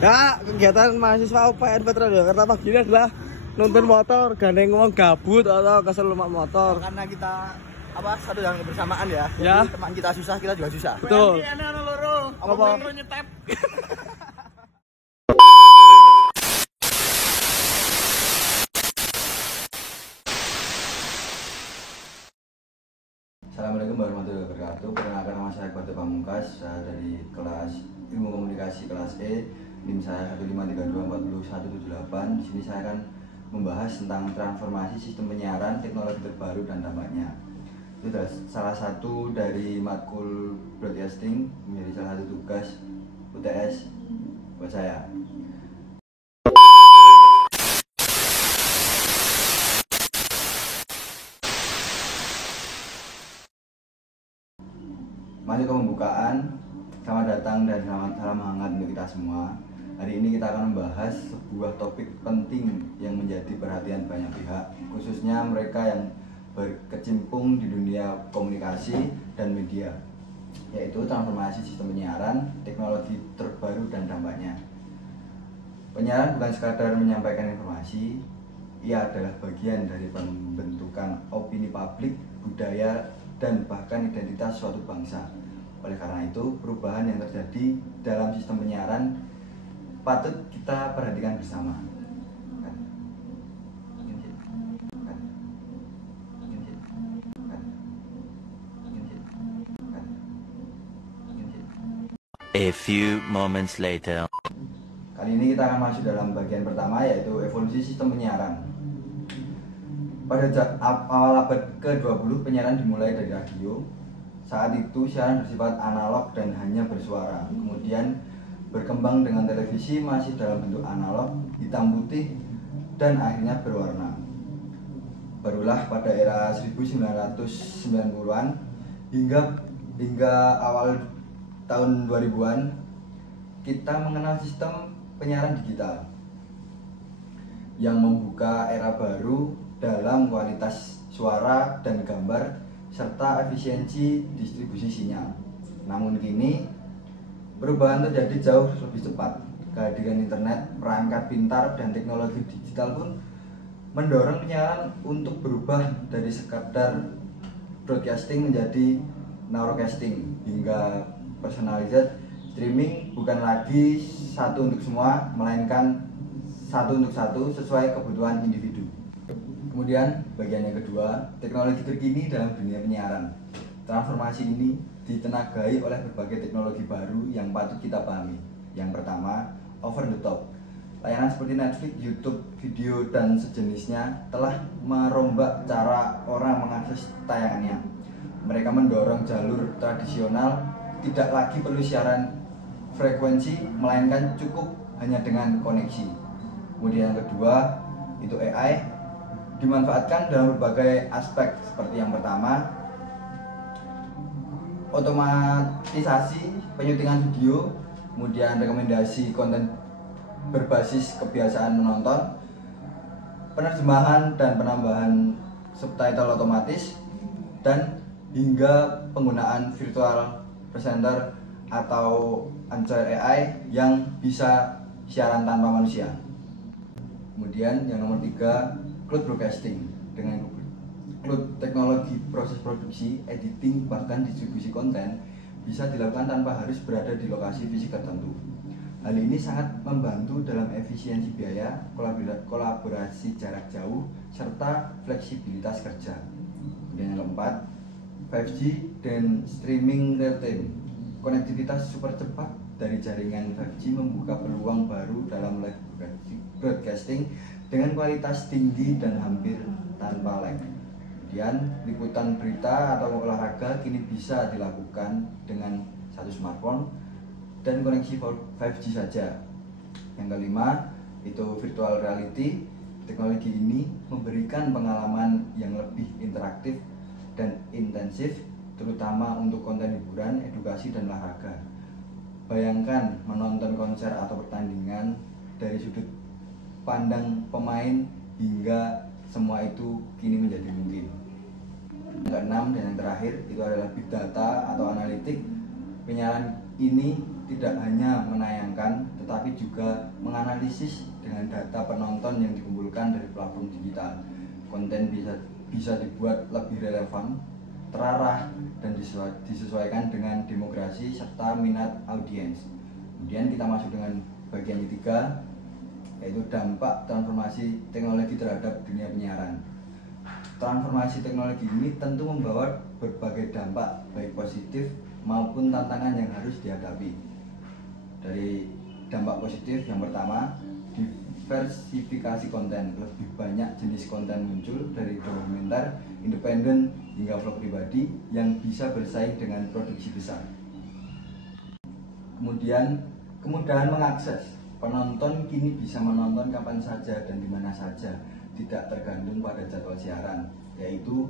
Ya, kegiatan mahasiswa UPN Veteran Jakarta pagi ini adalah nonton motor, gandeng wong gabut atau kesel lumak motor. Karena kita satu yang bersamaan ya. Ya. Jadi teman kita susah, kita juga susah. Betul. Apa? Nyetep. Assalamualaikum warahmatullahi wabarakatuh. Perkenalkan, nama saya Kote Pamungkas, saya dari kelas Ilmu Komunikasi kelas E. NIM saya 153241178. Di sini saya akan membahas tentang transformasi sistem penyiaran, teknologi terbaru dan dampaknya. Itu adalah salah satu dari matkul broadcasting, menjadi salah satu tugas UTS buat saya. Masuk ke pembukaan, selamat datang dan salam hangat untuk kita semua. Hari ini kita akan membahas sebuah topik penting yang menjadi perhatian banyak pihak, khususnya mereka yang berkecimpung di dunia komunikasi dan media, yaitu transformasi sistem penyiaran, teknologi terbaru dan dampaknya. Penyiaran bukan sekadar menyampaikan informasi, ia adalah bagian dari pembentukan opini publik, budaya, dan bahkan identitas suatu bangsa. Oleh karena itu, perubahan yang terjadi dalam sistem penyiaran patut kita perhatikan bersama. A few moments later. Kali ini kita akan masuk dalam bagian pertama, yaitu evolusi sistem penyiaran. Pada awal abad ke-20, penyiaran dimulai dari radio. Saat itu siaran bersifat analog dan hanya bersuara. Kemudian berkembang dengan televisi masih dalam bentuk analog, hitam putih, dan akhirnya berwarna. Barulah pada era 1990-an hingga awal tahun 2000-an kita mengenal sistem penyiaran digital yang membuka era baru dalam kualitas suara dan gambar serta efisiensi distribusi sinyal. Namun kini perubahan terjadi jauh lebih cepat. Kehadiran internet, perangkat pintar, dan teknologi digital pun mendorong penyiaran untuk berubah dari sekadar broadcasting menjadi narrowcasting hingga personalized streaming. Bukan lagi satu untuk semua, melainkan satu untuk satu sesuai kebutuhan individu. Kemudian bagian yang kedua, teknologi terkini dalam dunia penyiaran. Transformasi ini ditenagai oleh berbagai teknologi baru yang patut kita pahami. Yang pertama, over the top. Layanan seperti Netflix, YouTube, video, dan sejenisnya telah merombak cara orang mengakses tayangannya. Mereka mendorong jalur tradisional, tidak lagi perlu siaran frekuensi, melainkan cukup hanya dengan koneksi. Kemudian yang kedua, itu AI, dimanfaatkan dalam berbagai aspek. Seperti yang pertama, otomatisasi penyutingan video, kemudian rekomendasi konten berbasis kebiasaan menonton, penerjemahan dan penambahan subtitle otomatis, dan hingga penggunaan virtual presenter atau Anchor AI yang bisa siaran tanpa manusia. Kemudian yang nomor 3, cloud broadcasting. Dengan cloud, teknologi proses produksi, editing, bahkan distribusi konten bisa dilakukan tanpa harus berada di lokasi fisik tertentu. Hal ini sangat membantu dalam efisiensi biaya, kolaborasi jarak jauh, serta fleksibilitas kerja. Dan yang keempat, 5G dan streaming real time. Konektivitas super cepat dari jaringan 5G membuka peluang baru dalam live broadcasting dengan kualitas tinggi dan hampir tanpa lag. Kemudian liputan berita atau olahraga kini bisa dilakukan dengan satu smartphone dan koneksi 5G saja. Yang kelima, itu virtual reality. Teknologi ini memberikan pengalaman yang lebih interaktif dan intensif, terutama untuk konten hiburan, edukasi, dan olahraga. Bayangkan menonton konser atau pertandingan dari sudut pandang pemain hingga semua itu kini menjadi mungkin. Yang keenam dan yang terakhir itu adalah big data atau analitik. Penyiaran ini tidak hanya menayangkan, tetapi juga menganalisis dengan data penonton yang dikumpulkan dari platform digital. Konten bisa dibuat lebih relevan, terarah, dan disesuaikan dengan demografi serta minat audiens. Kemudian kita masuk dengan bagian ketiga, yaitu dampak transformasi teknologi terhadap dunia penyiaran. Transformasi teknologi ini tentu membawa berbagai dampak, baik positif maupun tantangan yang harus dihadapi. Dari dampak positif, yang pertama, diversifikasi konten. Lebih banyak jenis konten muncul, dari dokumenter, independen, hingga vlog pribadi yang bisa bersaing dengan produksi besar. Kemudian, kemudahan mengakses. Penonton kini bisa menonton kapan saja dan di mana saja, tidak tergantung pada jadwal siaran, yaitu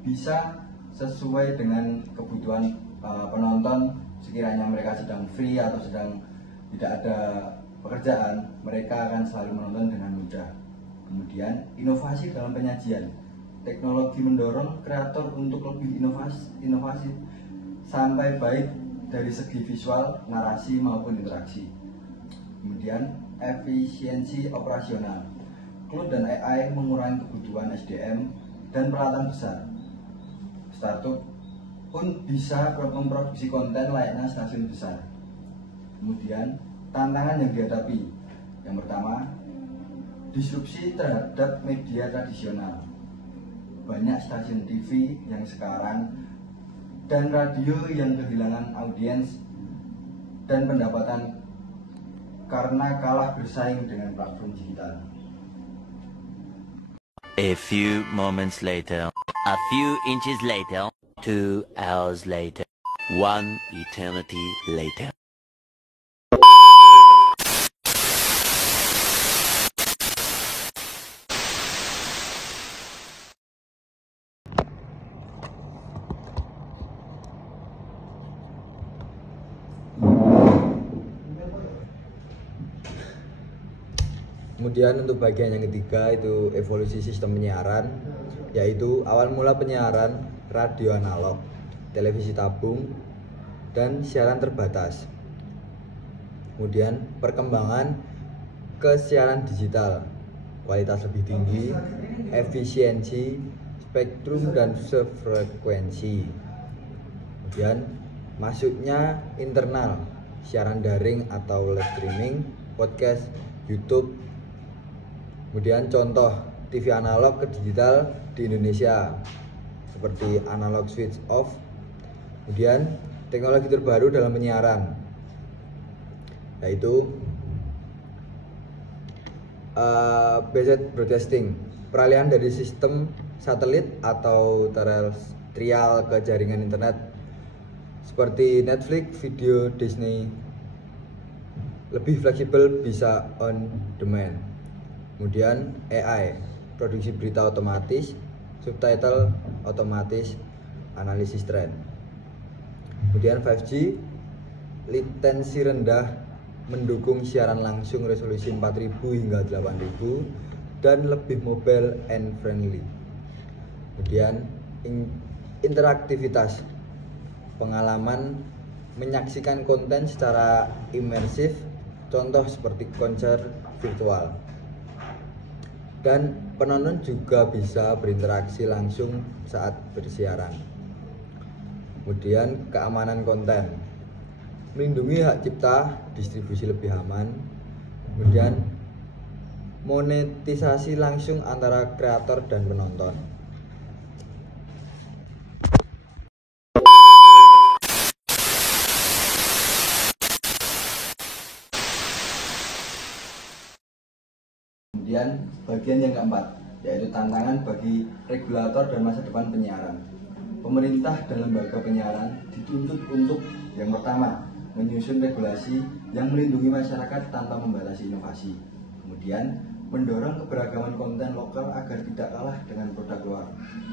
bisa sesuai dengan kebutuhan penonton. Sekiranya mereka sedang free atau sedang tidak ada pekerjaan, mereka akan selalu menonton dengan mudah. Kemudian, inovasi dalam penyajian. Teknologi mendorong kreator untuk lebih inovasi sampai baik dari segi visual, narasi maupun interaksi. Kemudian, efisiensi operasional. Cloud dan AI mengurangi kebutuhan SDM dan peralatan besar. Startup pun bisa memproduksi konten layaknya stasiun besar. Kemudian, tantangan yang dihadapi. Yang pertama, disrupsi terhadap media tradisional. Banyak stasiun TV yang sekarang dan radio yang kehilangan audiens dan pendapatan karena kalah bersaing dengan platform digital. A few moments later. A few inches later. 2 hours later. 1 eternity later. Kemudian untuk bagian yang ketiga, itu evolusi sistem penyiaran, yaitu awal mula penyiaran radio analog, televisi tabung, dan siaran terbatas. Kemudian perkembangan ke siaran digital, kualitas lebih tinggi, efisiensi, spektrum, dan sefrekuensi. Kemudian masuknya internal, siaran daring atau live streaming, podcast, YouTube. Kemudian contoh TV analog ke digital di Indonesia seperti analog switch off. Kemudian teknologi terbaru dalam penyiaran, yaitu BZ broadcasting, peralihan dari sistem satelit atau terestrial ke jaringan internet seperti Netflix, video Disney. Lebih fleksibel, bisa on demand. Kemudian AI, produksi berita otomatis, subtitle otomatis, analisis tren. Kemudian 5G, latensi rendah, mendukung siaran langsung resolusi 4000 hingga 8000 dan lebih mobile and friendly. Kemudian interaktivitas, pengalaman menyaksikan konten secara imersif, contoh seperti konser virtual. Dan penonton juga bisa berinteraksi langsung saat bersiaran. Kemudian keamanan konten, melindungi hak cipta, distribusi lebih aman. Kemudian monetisasi langsung antara kreator dan penonton. Kemudian bagian yang keempat, yaitu tantangan bagi regulator dan masa depan penyiaran. Pemerintah dan lembaga penyiaran dituntut untuk yang pertama, menyusun regulasi yang melindungi masyarakat tanpa membatasi inovasi. Kemudian mendorong keberagaman konten lokal agar tidak kalah dengan produk luar.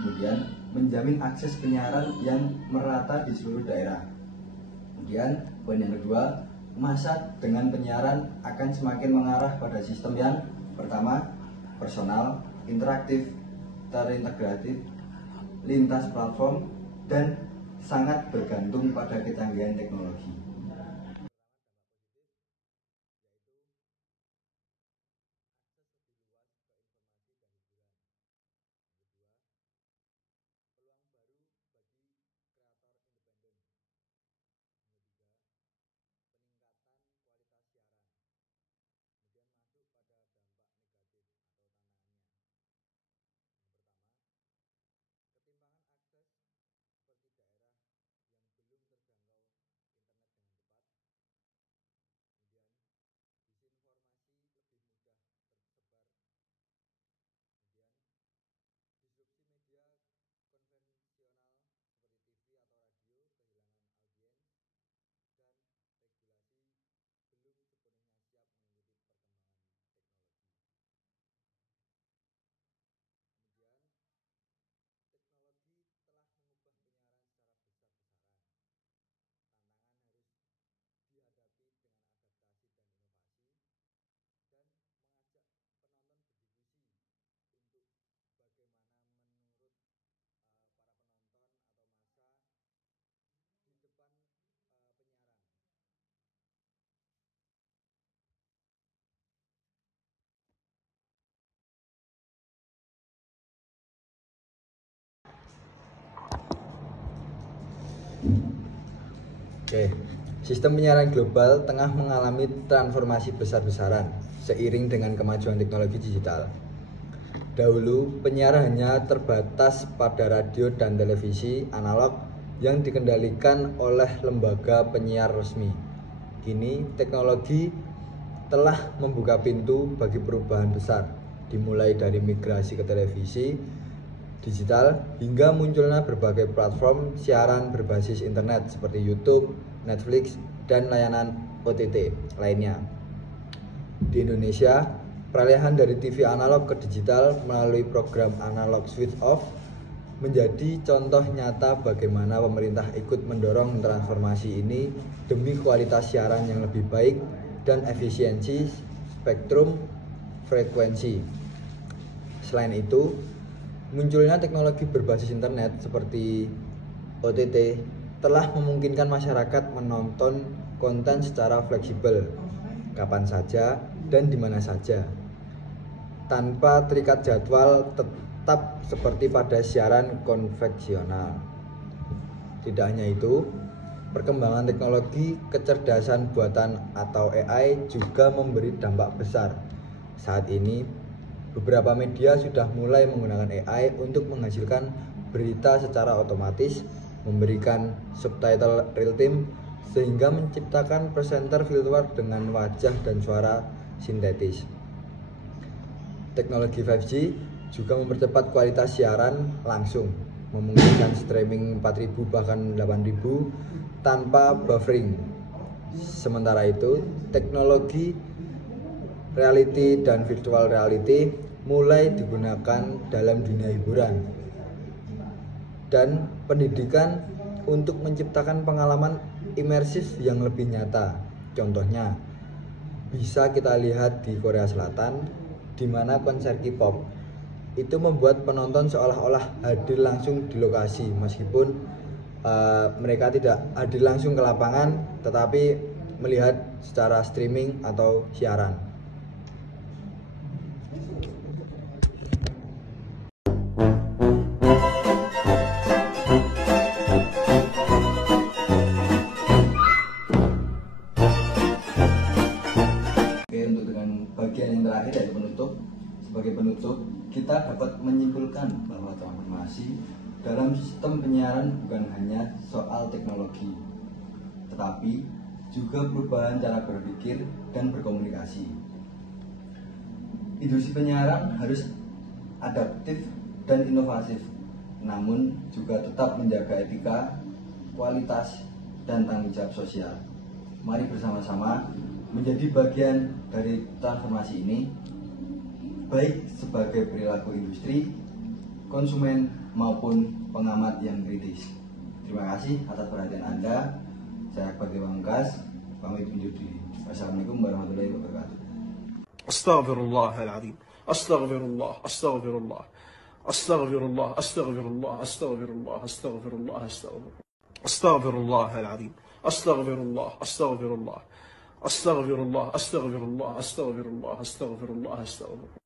Kemudian menjamin akses penyiaran yang merata di seluruh daerah. Kemudian poin yang kedua, masa dengan penyiaran akan semakin mengarah pada sistem yang pertama, personal, interaktif, terintegratif, lintas platform, dan sangat bergantung pada kecanggihan teknologi. Oke, sistem penyiaran global tengah mengalami transformasi besar-besaran seiring dengan kemajuan teknologi digital. Dahulu, penyiaran hanya terbatas pada radio dan televisi analog yang dikendalikan oleh lembaga penyiar resmi. Kini, teknologi telah membuka pintu bagi perubahan besar, dimulai dari migrasi ke televisi digital hingga munculnya berbagai platform siaran berbasis internet seperti YouTube, Netflix, dan layanan OTT lainnya. Di Indonesia, peralihan dari TV analog ke digital melalui program Analog Switch Off menjadi contoh nyata bagaimana pemerintah ikut mendorong transformasi ini demi kualitas siaran yang lebih baik dan efisiensi spektrum frekuensi. Selain itu, munculnya teknologi berbasis internet seperti OTT telah memungkinkan masyarakat menonton konten secara fleksibel, kapan saja dan di mana saja, tanpa terikat jadwal tetap seperti pada siaran konvensional. Tidak hanya itu, perkembangan teknologi kecerdasan buatan atau AI juga memberi dampak besar. Saat ini, beberapa media sudah mulai menggunakan AI untuk menghasilkan berita secara otomatis, memberikan subtitle real-time, sehingga menciptakan presenter virtual dengan wajah dan suara sintetis. Teknologi 5G juga mempercepat kualitas siaran langsung, memungkinkan streaming 4.000 bahkan 8.000 tanpa buffering. Sementara itu, teknologi reality dan virtual reality mulai digunakan dalam dunia hiburan dan pendidikan untuk menciptakan pengalaman imersif yang lebih nyata. Contohnya, bisa kita lihat di Korea Selatan, di mana konser K-pop itu membuat penonton seolah-olah hadir langsung di lokasi, meskipun mereka tidak hadir langsung ke lapangan, tetapi melihat secara streaming atau siaran. Bagian yang terakhir dari penutup, sebagai penutup kita dapat menyimpulkan bahwa transformasi dalam sistem penyiaran bukan hanya soal teknologi, tetapi juga perubahan cara berpikir dan berkomunikasi. Industri penyiaran harus adaptif dan inovatif, namun juga tetap menjaga etika, kualitas, dan tanggung jawab sosial. Mari bersama-sama menjadi bagian dari transformasi ini, baik sebagai perilaku industri, konsumen, maupun pengamat yang kritis. Terima kasih atas perhatian Anda. Saya Akbar Dewangkas, pamit undur diri. Wassalamualaikum warahmatullahi wabarakatuh. Astaghfirullahaladzim. Astaghfirullah. Astaghfirullah. Astaghfirullah. Astaghfirullah. Astaghfirullah. Astaghfirullah. Astaghfirullahaladzim. Astaghfirullah. Astaghfirullah. Astaghfirullah, astaghfirullah, astaghfirullah, astaghfirullah, astaghfirullah.